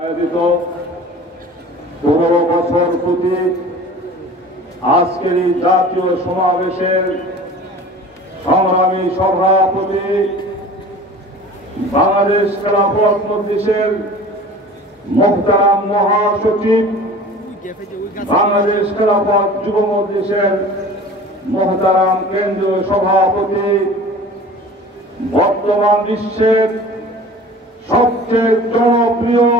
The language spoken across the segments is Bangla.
আয়োজিত 15 বছর প্রতি আজকের এই জাতীয় সমাবেশের সংগ্রামী সভাপতি বাংলাদেশ খেলাফত মজলিসের মুহতারাম মহাসচিব, বাংলাদেশ খেলাফত যুব মজলিসের মুহতারাম কেন্দ্রীয় সভাপতি, বর্তমান বিশ্বের সবচেয়ে জনপ্রিয়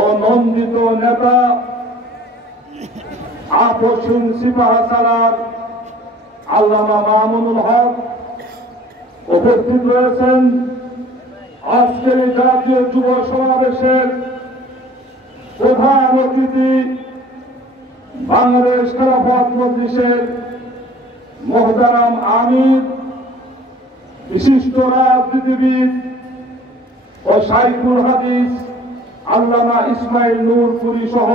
ও নন্দিত নেতা আপসীন সিপাহসালার আল্লামা মামুনুল হক উপস্থিত রয়েছেন। আজকের জাতীয় যুব সমাবেশের প্রধান অতিথি বাংলাদেশ খেলাফত মজলিসের মুহতারাম আমির, বিশিষ্ট রাজনীতিবিদ ও শাইখুল হাদিস আল্লামা ইসমাইল নূরপুরী সহ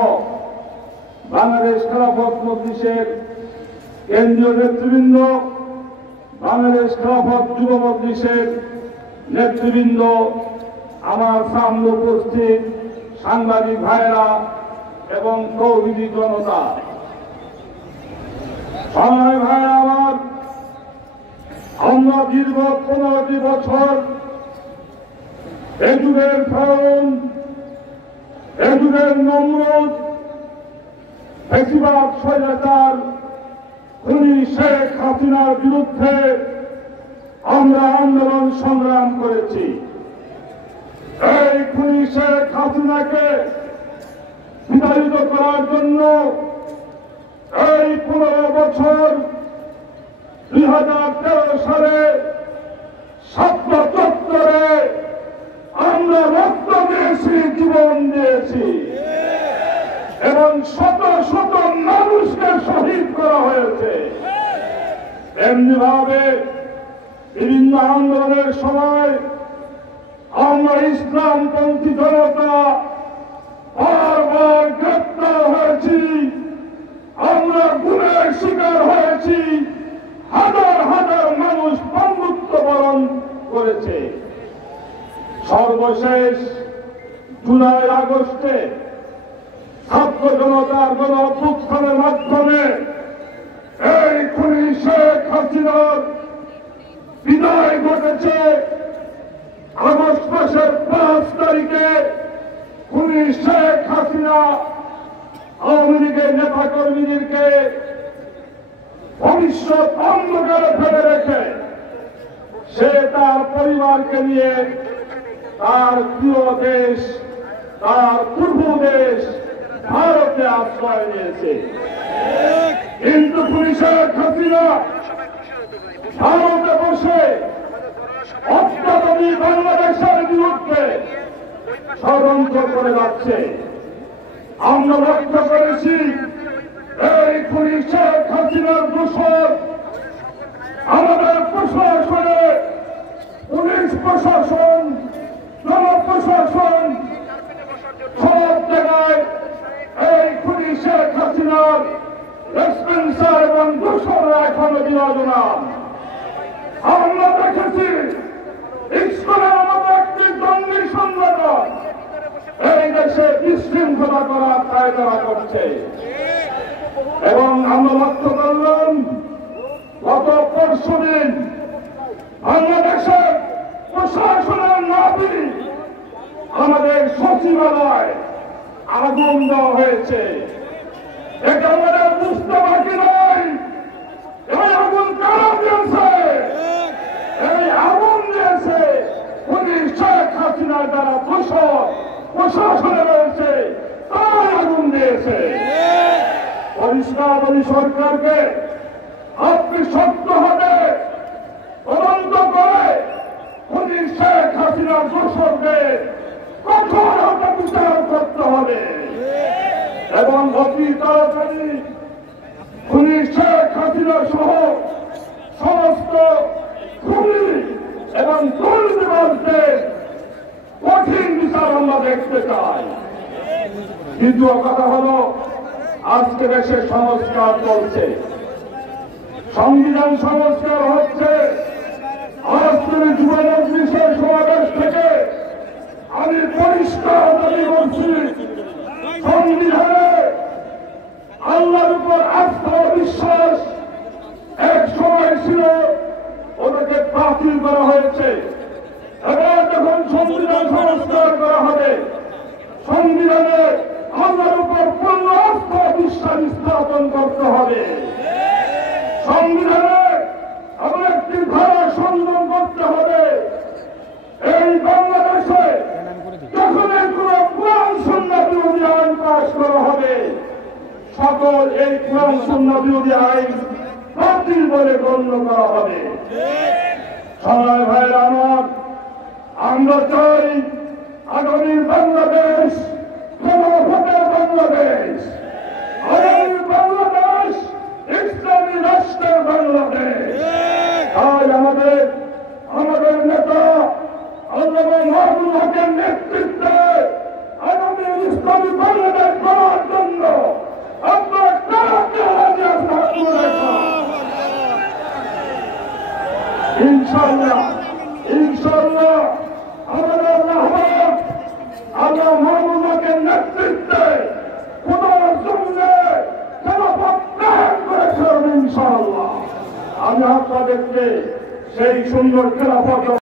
বাংলাদেশ খেলাফত মজলিসের কেন্দ্রীয় নেতৃবৃন্দ, বাংলাদেশ খেলাফত যুব মজলিসের নেতৃবৃন্দ, আমার সামনে উপস্থিত সাংবাদিক ভাইয়েরা এবং তৌহিদি জনতা, সংগ্রামী ভাইয়েরা আমার, আমরা দীর্ঘ 15টি বছর এ যুগের ফেরাউন, এ যুগের নমরুদ, ফ্যাসিবাদ স্বৈরাচার খুনি শেখ হাসিনার বিরুদ্ধে আমরা আন্দোলন সংগ্রাম করেছি। এই খুনি শেখ হাসিনাকে বিতাড়িত করার জন্য এই 15 বছর 2013 সালে শাপলা চত্বরে আমরা রক্ত দিয়েছি, জীবন দিয়েছি এবং শত শত মানুষকে শহীদ করা হয়েছে। এমনি ভাবে বিভিন্ন আন্দোলনের সময় আমরা ইসলামপন্থী জনতা বারবার গ্রেপ্তার হয়েছি, আমরা গুণের শিকার হয়েছি, হাজার হাজার মানুষ বন্ধুত্ব বরণ করেছে। সর্বশেষ জুলাই আগস্টে ছাত্র জনতার গণ অভ্যুত্থানের মাধ্যমে এই খুনি শেখ হাসিনার বিদায় ঘটেছে। আগস্ট মাসের 5 তারিখে খুনি শেখ হাসিনা আওয়ামী লীগের নেতা কর্মীদেরকে ভবিষ্যৎ অন্ধকারে ফেলে রেখে সে তার পরিবারকে নিয়ে তার প্রিয় দেশ, তার পূর্ব দেশ ভারতে আশ্রয় নিয়েছে। কিন্তু খুনি শেখ হাসিনা ভারতে বসে অত্যাধুনিক বাংলাদেশের বিরুদ্ধে ষড়যন্ত্র করে যাচ্ছে। আমরা লক্ষ্য করেছি এই খুনি শেখ হাসিনার দোষর আমাদের প্রশাসনে, পুলিশ প্রশাসন, জনপ্রশাসন সব জায়গায় এই খুনি শেখ হাসিনার রেসপেন্সার এবং দোষররা এখনো বিরাজমান। আমরা দেখেছি ইস্কনের আমাদের একটি জঙ্গি সংগঠন এই দেশে বিশৃঙ্খলা করার ট্রাই করা করছে এবং আমরা লক্ষ্য করলাম গত পরশুদিন বাংলাদেশের প্রশাসনের নাবি আমাদের সচিবালয় আগুন দেওয়া হয়েছে। এটা আমাদের বুঝতে বাকি নয়, এই আগুন কারা দিয়েছে? এই আগুন দিয়েছে খুনি শেখ হাসিনার দ্বারা দোষর প্রশাসনে রয়েছে, তাই আগুন দিয়েছে। পরিষ্কার বলি সরকারকে, আপনি সত্য হবে তদন্ত করে খুনি শেখ হাসিনার দোষরদের কঠোর হাতে বিচার করতে হবে এবং অতি তাড়াতাড়ি খুনি শেখ হাসিনা সহ সমস্ত খুনি এবং দুর্নীতিবাজদের কঠিন বিচার আমরা দেখতে চাই। দ্বিতীয় কথা হলো, আজকে দেশে সংস্কার চলছে, সংবিধান সংস্কার হচ্ছে। আজকের যুব মজলিসের সমাবেশ থেকে আমি পরিষ্কার সংবিধানে আল্লাহর উপর পূর্ণ আস্থা বিশ্বাস স্থাপন করতে হবে। সংবিধানে এমন একটি ধারা সংযোজন করতে হবে, এই বাংলাদেশে যখনই কোন কোরআন সুন্নাহ বিরোধী আইন পাশ করা হবে, সকল এই কোরআন সুন্নাহ বিরোধী আইন বাতিল বলে গণ্য করা হবে। সবাই ভাইরা আমার, আমরা চাই আগামীর বাংলাদেশ খেলাফতের বাংলাদেশ, আগামীর বাংলাদেশ ইসলামী রাষ্ট্রের বাংলাদেশ। তাই আমাদের নেতা আল্লামা মাহমুদ হকের নেতৃত্বে আগামী ইসলামী বাংলাদেশ গড়ার জন্য আপনারা কাকে রাজি আছেন? ইনশাআল্লাহ ইনশাআল্লাহ আমাদের রহমান আল্লাহ মাহমুদ হকের নেতৃত্বে খোদার জমিনে খেলাফত কায়েম করেছেন ইনশাআল্লাহ। আমি আপনাদেরকে সেই সুন্দর খেলাফত